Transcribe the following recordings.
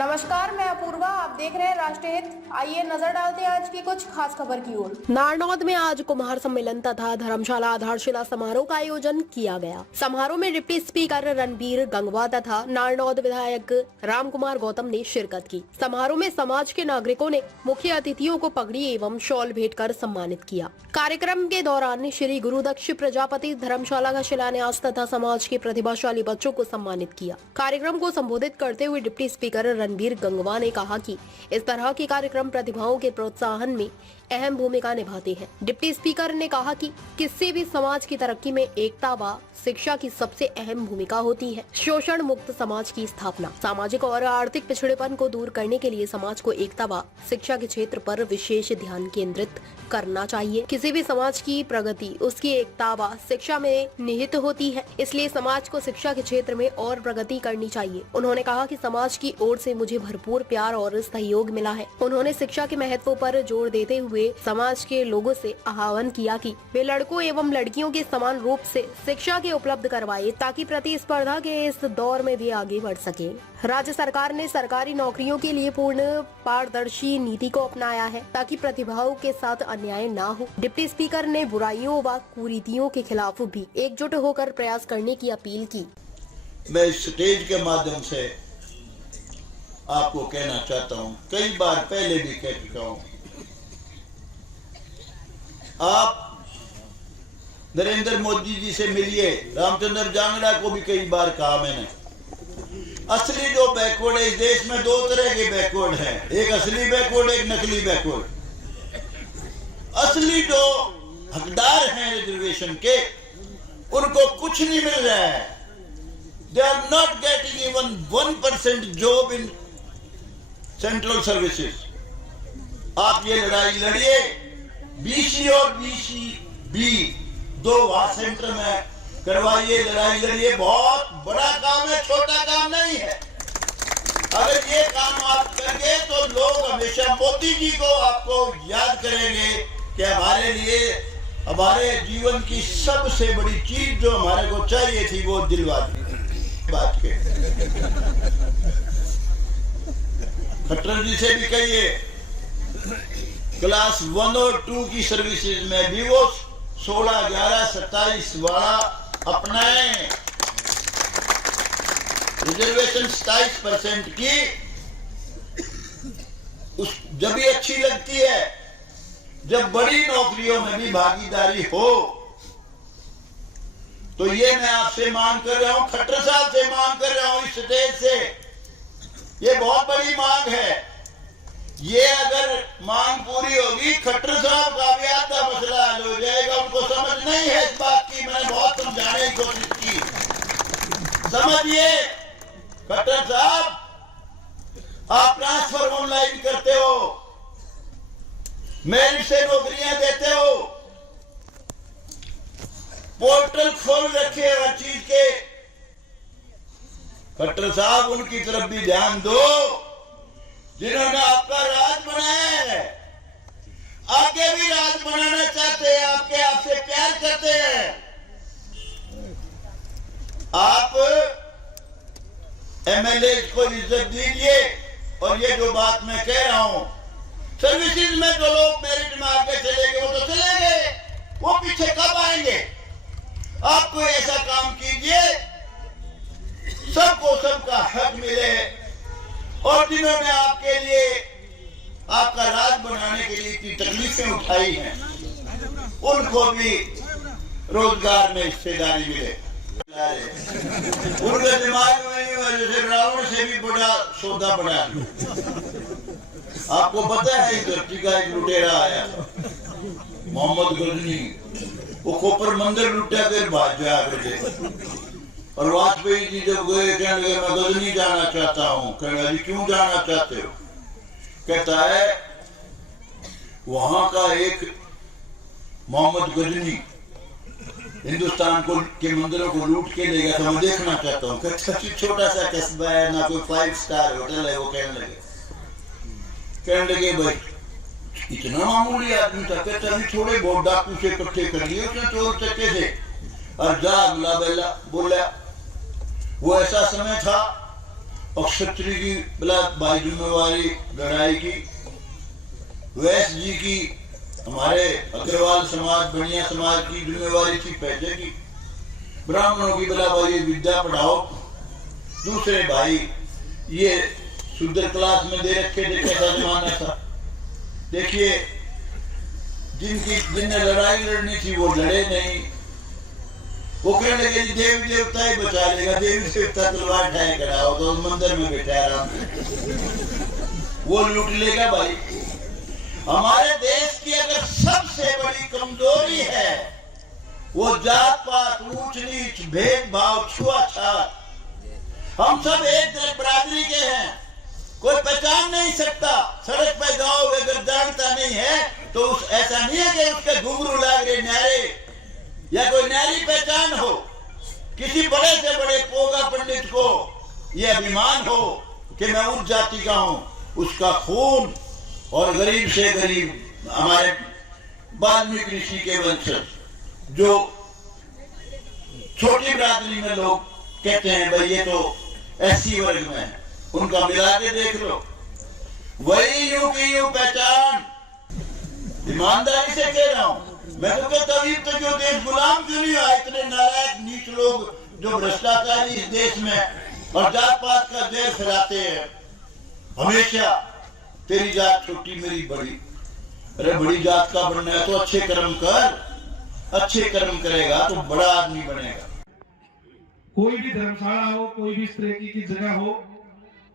नमस्कार, मैं अपूर्वा। आप देख रहे हैं राष्ट्रीय हित। आइए नजर डालते हैं आज की कुछ खास खबर की ओर। नारनौद में आज कुम्हार सम्मेलन तथा धर्मशाला आधारशिला समारोह का आयोजन किया गया। समारोह में डिप्टी स्पीकर रणबीर गंगवा तथा नारनौद विधायक रामकुमार गौतम ने शिरकत की। समारोह में समाज के नागरिकों ने मुख्य अतिथियों को पगड़ी एवं शॉल भेंट कर सम्मानित किया। कार्यक्रम के दौरान श्री गुरुदक्ष प्रजापति धर्मशाला का शिलान्यास तथा समाज के प्रतिभाशाली बच्चों को सम्मानित किया। कार्यक्रम को संबोधित करते हुए डिप्टी स्पीकर रणबीर गंगवा ने कहा कि इस तरह के कार्यक्रम प्रतिभाओं के प्रोत्साहन में अहम भूमिका निभाते हैं। डिप्टी स्पीकर ने कहा कि किसी भी समाज की तरक्की में एकता व शिक्षा की सबसे अहम भूमिका होती है। शोषण मुक्त समाज की स्थापना, सामाजिक और आर्थिक पिछड़ेपन को दूर करने के लिए समाज को एकता व शिक्षा के क्षेत्र पर विशेष ध्यान केंद्रित करना चाहिए। किसी भी समाज की प्रगति उसकी एकता व शिक्षा में निहित होती है, इसलिए समाज को शिक्षा के क्षेत्र में और प्रगति करनी चाहिए। उन्होंने कहा कि समाज की ओर से मुझे भरपूर प्यार और सहयोग मिला है। उन्होंने शिक्षा के महत्व पर जोर देते हुए समाज के लोगों से आह्वान किया कि वे लड़कों एवं लड़कियों के समान रूप से शिक्षा के उपलब्ध करवाए ताकि प्रतिस्पर्धा के इस दौर में भी आगे बढ़ सके। राज्य सरकार ने सरकारी नौकरियों के लिए पूर्ण पारदर्शी नीति को अपनाया है ताकि प्रतिभाओं के साथ अन्याय न हो। डिप्टी स्पीकर ने बुराइयों व कुरीतियों के खिलाफ भी एकजुट होकर प्रयास करने की अपील की। मैं इस स्टेज के माध्यम से आपको कहना चाहता हूँ, कई बार पहले भी कह चुका हूँ, आप नरेंद्र मोदी जी से मिलिए। रामचंद्र जांगड़ा को भी कई बार कहा मैंने, असली जो बैकवर्ड है इस देश में दो तरह के बैकवर्ड हैं, एक असली बैकवर्ड, एक नकली बैकवर्ड। असली जो हकदार हैं रिजर्वेशन के, उनको कुछ नहीं मिल रहा है। They are not getting even 1% job in central services. आप ये लड़ाई लड़िए, बीसी और बीसीबी दो वहां सेंटर में करवाइए, लड़ाई लड़िए। बहुत बड़ा काम है, छोटा काम नहीं है। अगर ये काम आप करेंगे तो लोग हमेशा मोदी जी को आपको याद करेंगे कि हमारे लिए हमारे जीवन की सबसे बड़ी चीज जो हमारे को चाहिए थी वो दिलवा दी। बात के खट्टर जी से भी कहिए, क्लास 1 और 2 की सर्विसेज में भी वो 16, 11, 27 वाला अपनाएं। रिजर्वेशन 27% की उस जब भी अच्छी लगती है जब बड़ी नौकरियों में भी भागीदारी हो। तो ये मैं आपसे मांग कर रहा हूं, खट्टर साहब से मांग कर रहा हूं, इस स्टेज से। ये बहुत बड़ी मांग है। ये अगर मांग पूरी होगी, खट्टर साहब का भी आधा मसला हल हो जाएगा। उनको समझ नहीं है इस बात की, मैंने बहुत समझाने की कोशिश की। समझिए खट्टर साहब, आप ट्रांसफर ऑनलाइन करते हो, मेरिट से नौकरियां देते हो, पोर्टल खोल रखे हर चीज के। खट्टर साहब, उनकी तरफ भी ध्यान दो जिन्होंने आपका राज बनाया है, आगे भी राज बनाना चाहते हैं, आपसे प्यार करते हैं। आप एमएलए को इज्जत दीजिए। और ये जो बात मैं कह रहा हूं, सर्विसेज में जो लोग मेरिट में आगे चले गए वो तो चले गए, वो पीछे कब आएंगे? आप कोई ऐसा काम कीजिए सबको सबका हक मिले, और जिन्होंने आपके लिए आपका राज बनाने के लिए इतनी तकलीफें उठाई हैं उनको भी रोजगार में हिस्सेदारी मिले। उनके दिमाग में जैसे रावण से भी बड़ा सौदा बना। आपको पता है इस धरती का एक लुटेरा आया, मोहम्मद गजनी, वो खोपर मंदिर लुटा कर भाग जाया करते। और वाजपेयी जी जब गए, कहने लगे मैं गजनी जाना चाहता हूँ। कहने लगे क्यों जाना चाहते हो? कहता है वहां का एक मोहम्मद गजनी हिंदुस्तान को के मंदिरों को लूट के ले गया था, मैं देखना चाहता हूँ। कहता छोटा सा कस्बा है, ना कोई 5 स्टार होटल है। वो कहने लगे भाई इतना मामूली आदमी था। कहता थोड़े बहुत डाकू से इकट्ठे कर लिए उसने, चोर चक्के से, और जा अगला बेला बोला। वो ऐसा समय था और क्षत्रिय की भाई जिम्मेवारी लड़ाई की, वैश्य जी की, हमारे अग्रवाल समाज बनिया समाज की जिम्मेवारी थी पैसे की, ब्राह्मणों की भाई विद्या पढ़ाओ। दूसरे भाई ये शूद्र क्लास में दे रखे थे, कैसा जमाना था। देखिए जिन्हें लड़ाई लड़नी थी वो लड़े नहीं, वो कहने लगे देवी देवता ही बचा लेगा, देवी देवता तलवार ठाए कराओ तो मंदिर में बैठा आराम वो लूट लेगा। भाई हमारे देश की अगर सबसे बड़ी कमजोरी है वो जात पात, ऊंच नीच, भेदभाव, छुआछात। हम सब एक बरादरी के हैं, कोई पहचान नहीं सकता। सड़क पे जाओगे अगर जानता नहीं है तो ऐसा नहीं है कि उसके घुंघरू लाग रहे न्यारे या कोई न्यारी पहचान हो। किसी बड़े से बड़े पोगा पंडित को यह अभिमान हो कि मैं उस जाति का हूं, उसका खून और गरीब से गरीब हमारे वाल्मीकि ऋषि के वंशज जो छोटी बिरादरी में लोग कहते हैं भाई ये तो एससी वर्ग में है, उनका मिला के देख लो, वही यूं की यूं पहचान। ईमानदारी से कह रहा हूं मैं, तो कहता अभी तो जो देश गुलाम क्यों नहीं हुआ। इतने नालायक नीच लोग जो भ्रष्टाचारी इस देश में और जात पात का जहर फैलाते हैं, हमेशा तेरी जात छोटी मेरी बड़ी। अरे बड़ी जात का बनना है तो अच्छे कर्म कर, अच्छे कर्म करेगा तो बड़ा आदमी बनेगा। कोई भी धर्मशाला हो, कोई भी इस तरह की जगह हो,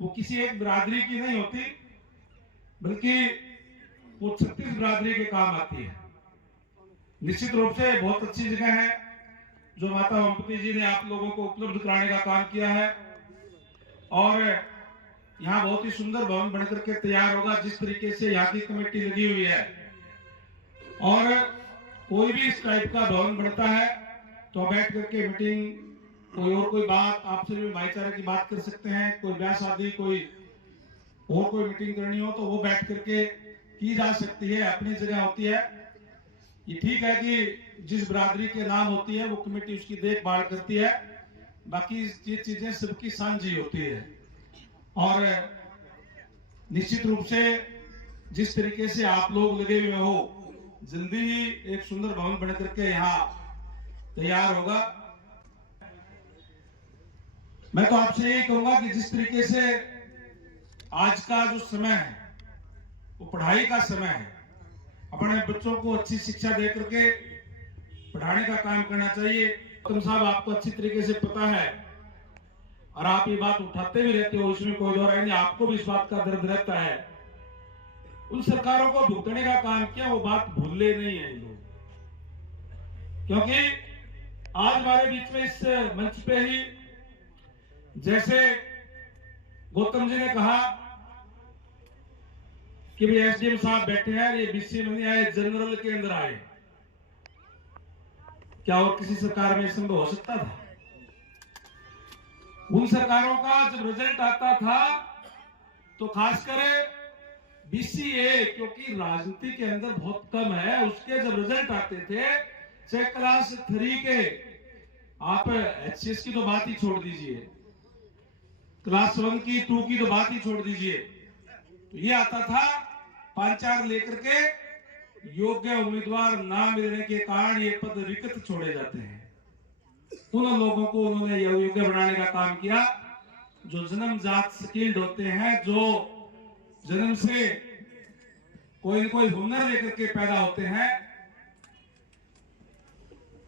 वो किसी एक बिरादरी की नहीं होती, बल्कि वो 36 बिरादरी के काम आती है। निश्चित रूप से बहुत अच्छी जगह है जो माता ओमपति जी ने आप लोगों को उपलब्ध कराने का काम किया है, और यहाँ बहुत ही सुंदर भवन बनकर के तैयार होगा जिस तरीके से यहाँ की कमेटी लगी हुई है। और कोई भी इस टाइप का भवन बनता है तो बैठ करके मीटिंग, कोई बात आपसे भी भाईचारे की बात कर सकते हैं, कोई ब्याह शादी, कोई मीटिंग करनी हो तो वो बैठ करके की जा सकती है, अपनी जगह होती है। ये ठीक है कि जिस बिरादरी के नाम होती है वो कमेटी उसकी देखभाल करती है, बाकी ये चीजें सबकी साझी होती है। और निश्चित रूप से जिस तरीके से आप लोग लगे हुए हो, जल्दी ही एक सुंदर भवन बन करके यहाँ तैयार होगा। मैं तो आपसे यही कहूंगा कि जिस तरीके से आज का जो समय है वो पढ़ाई का समय है, अपने बच्चों को अच्छी शिक्षा दे करके पढ़ाने का काम करना चाहिए। तुम साहब आपको अच्छी तरीके से पता है और आप ये बात उठाते भी रहते हो, इसमें कोई दो राय नहीं, आपको भी इस बात का दर्द रहता है। उन सरकारों को भुगतने का काम किया, वो बात भूले नहीं है लोग, क्योंकि आज हमारे बीच में इस मंच पे ही जैसे गौतम जी ने कहा कि भाई एसडीएम साहब बैठे हैं, ये बीसी में नहीं आए, जनरल के अंदर आए। क्या और किसी सरकार में संभव हो सकता था? उन सरकारों का जब रिजल्ट आता था तो खासकर बीसीए, क्योंकि राजनीति के अंदर बहुत कम है, उसके जब रिजल्ट आते थे, चाहे क्लास 3 के, आप एचसीएस की तो बात ही छोड़ दीजिए, क्लास 1 की 2 की तो बात ही छोड़ दीजिए, तो ये आता था 5-4 लेकर के योग्य उम्मीदवार ना मिलने के कारण ये पद रिक्त छोड़े जाते हैं। उन लोगों को उन्होंने योग्य बनाने का काम किया जो जन्मजात स्किल्ड होते हैं, जो जन्म से कोई न कोई हुनर लेकर के पैदा होते हैं।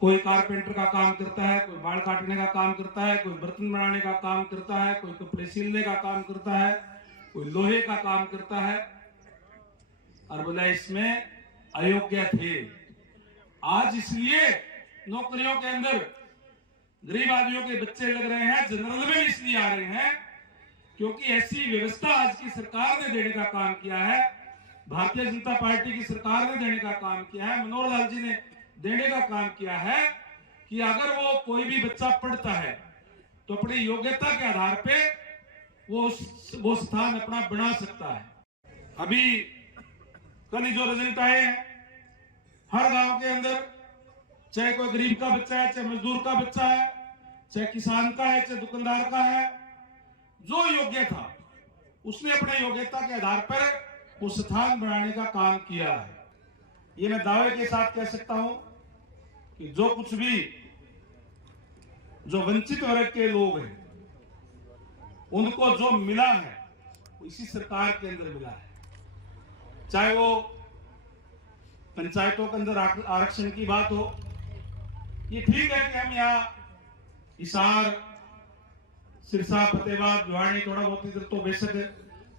कोई कारपेंटर का काम करता है, कोई बाल काटने का काम करता है, कोई बर्तन बनाने का काम करता है, कोई कपड़े सिलने का काम करता है, कोई लोहे का काम करता है, और बोला इसमें अयोग्य थे। आज इसलिए नौकरियों के अंदर गरीब आदमियों के बच्चे लग रहे हैं, जनरल में इसलिए आ रहे हैं क्योंकि ऐसी व्यवस्था आज की सरकार ने देने का काम किया है, भारतीय जनता पार्टी की सरकार ने देने का काम किया है, मनोहर लाल जी ने देने का काम किया है कि अगर वो कोई भी बच्चा पढ़ता है तो अपनी योग्यता के आधार पे वो स्थान अपना बना सकता है। अभी कल ही जो रिजल्ट आए हैं, हर गांव के अंदर चाहे कोई गरीब का बच्चा है, चाहे मजदूर का बच्चा है, चाहे किसान का है, चाहे दुकानदार का है, जो योग्य था उसने अपने योग्यता के आधार पर वो स्थान बनाने का काम किया है। ये मैं दावे के साथ कह सकता हूं कि जो कुछ भी जो वंचित वर्ग के लोग हैं उनको जो मिला है वो इसी सरकार के अंदर मिला है। चाहे वो पंचायतों के अंदर आरक्षण की बात हो, ये ठीक है कि हम यहाँ हिसार, सिरसा, फतेहाबाद, भिवानी थोड़ा बहुत इधर तो बेशक है,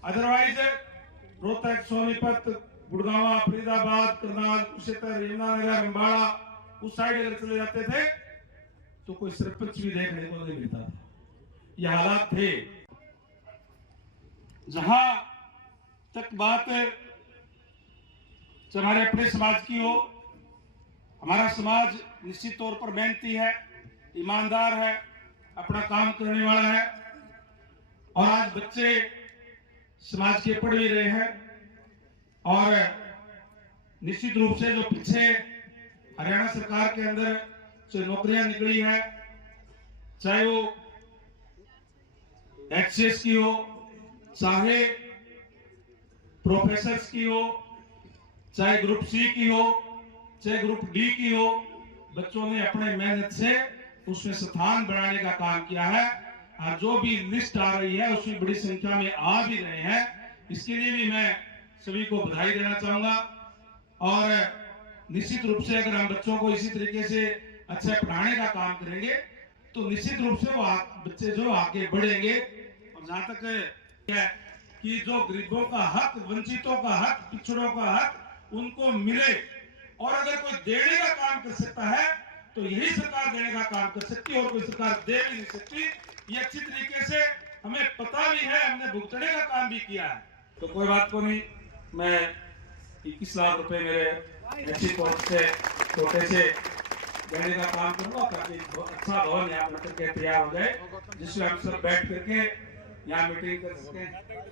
अदरवाइज रोहतक, सोनीपत, गुड़गांव, फरीदाबाद, करनाल, कुरुक्षेत्र, यमुनानगर, अम्बाड़ा उस साइड अगर चले जाते थे तो कोई सरपंच भी देखने को नहीं मिलता था। ये हालात थे। जहां तक बात हमारे अपने समाज की हो, हमारा समाज निश्चित तौर पर मेहनती है, ईमानदार है, अपना काम करने वाला है और आज बच्चे समाज के पढ़ भी रहे हैं। और निश्चित रूप से जो पीछे हरियाणा सरकार के अंदर जो नौकरियां निकली है, चाहे वो एचसीएस की हो, चाहे प्रोफेसर्स की हो, चाहे ग्रुप सी की हो, चाहे ग्रुप डी की हो, बच्चों ने अपने मेहनत से उसमें स्थान बनाने का काम किया है। और जो भी लिस्ट आ रही है उसमें बड़ी संख्या में आ भी रहे हैं, इसके लिए भी मैं सभी को बधाई देना चाहूंगा। और निश्चित रूप से अगर हम बच्चों को इसी तरीके से अच्छा पढ़ाने का काम करेंगे तो निश्चित रूप से वो बच्चे जो आगे बढ़ेंगे। और जहां तक है कि जो गरीबों का हक, वंचितों का हक, पिछड़ों का हक उनको मिले, और अगर कोई देने का काम कर सकता है तो यही सरकार देने का काम कर सकती है और कोई सरकार दे भी नहीं सकती। ये अच्छी तरीके से हमें पता भी है, हमने भुगतने का काम भी किया है। तो कोई बात को नहीं, मैं 21 लाख रुपए मेरे निश्चित तौर से छोटे से देने का काम करूंगा ताकि अच्छा भवन यहाँ बनकर के तैयार हो जाए, जिसमें हम सब बैठ करके यहाँ मीटिंग कर सकें।